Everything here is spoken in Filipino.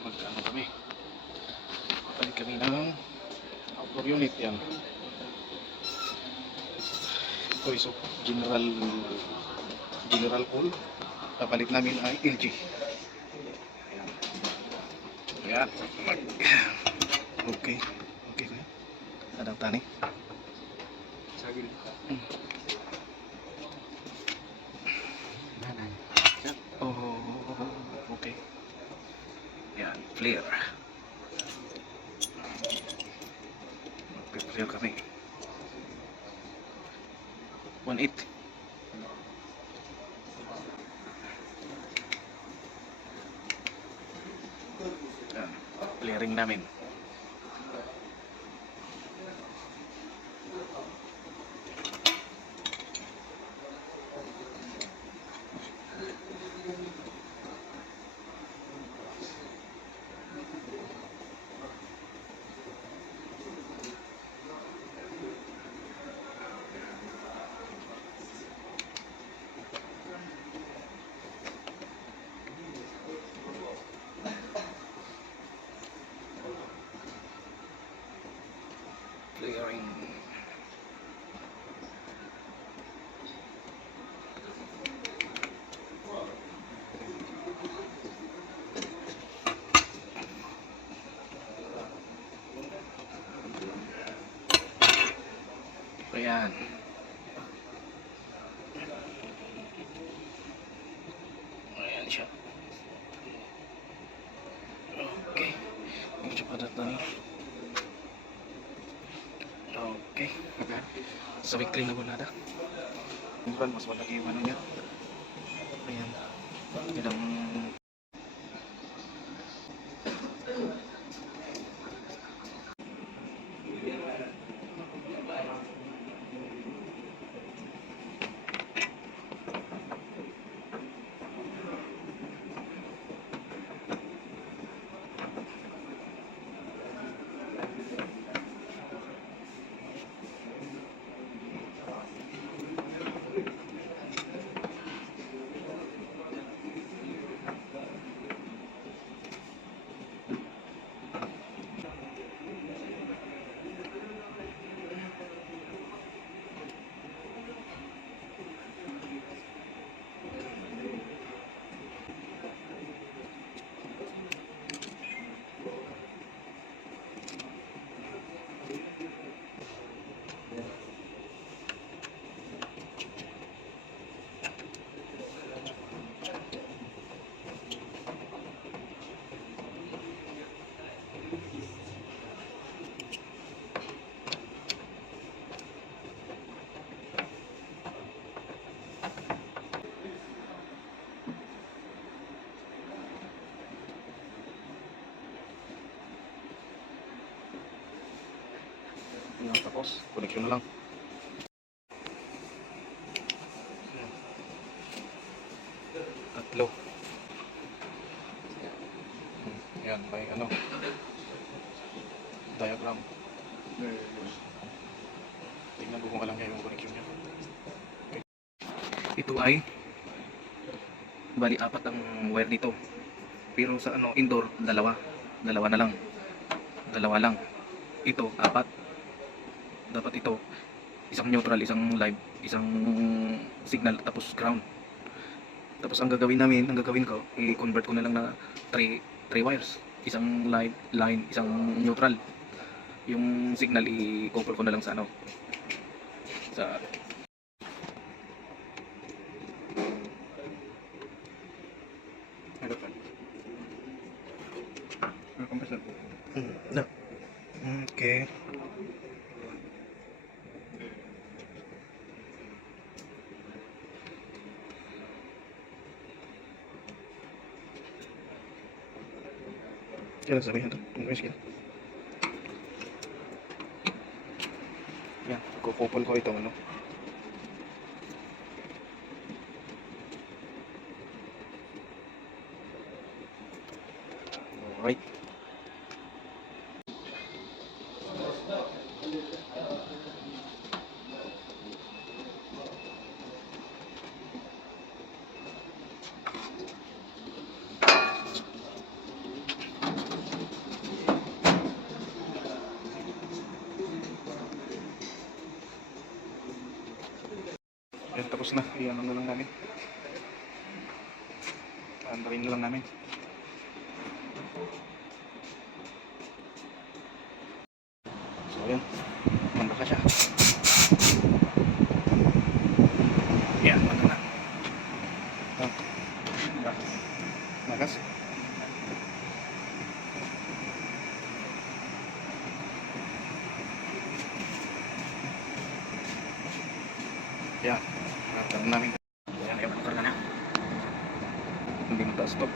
Mag-ano kami. Papalit kami ng outdoor unit yan. Ito is of General Pool. Papalit namin ay LG. Ayan. Okay. Okay ko yan. Adang tani. Sagil. Oh, okay. Yan, flare. Mag-flare kami. 1.8. Yan, flaring namin. Flaring. Ayan. Ayan siya. Okay. Medyo padat na rin. Okay. Sa weekly na bunada. Mas malaki yung ano niya. Ayan. Ilang tapos, koneksyon na lang. Tatlo. Yan, may ano. Diagram. Tingnan ko kung alam niya yung koneksyon niya. Okay. Ito ay bali apat ang wire dito. Pero sa ano, indoor, dalawa. Dalawa na lang. Dalawa lang. Ito, apat. Dapat ito, isang neutral, isang live, isang signal, tapos ground. Tapos ang gagawin ko, i-convert ko na lang na 3 wires. Isang live, line, isang neutral. Yung signal, i-couple ko na lang sa ano, sa no. Okay. Kailan sabihin ito? Sige. Yan, kukupol ko itong ano. Alright. Yan, tapos na. Iyan na lang namin. Andarin na lang namin. So, ayan. Manda ka siya. Yan, manda na. Ah. Nagas. Yan. Natin namin. Yan, ayaw na karga na. Hindi mataas to.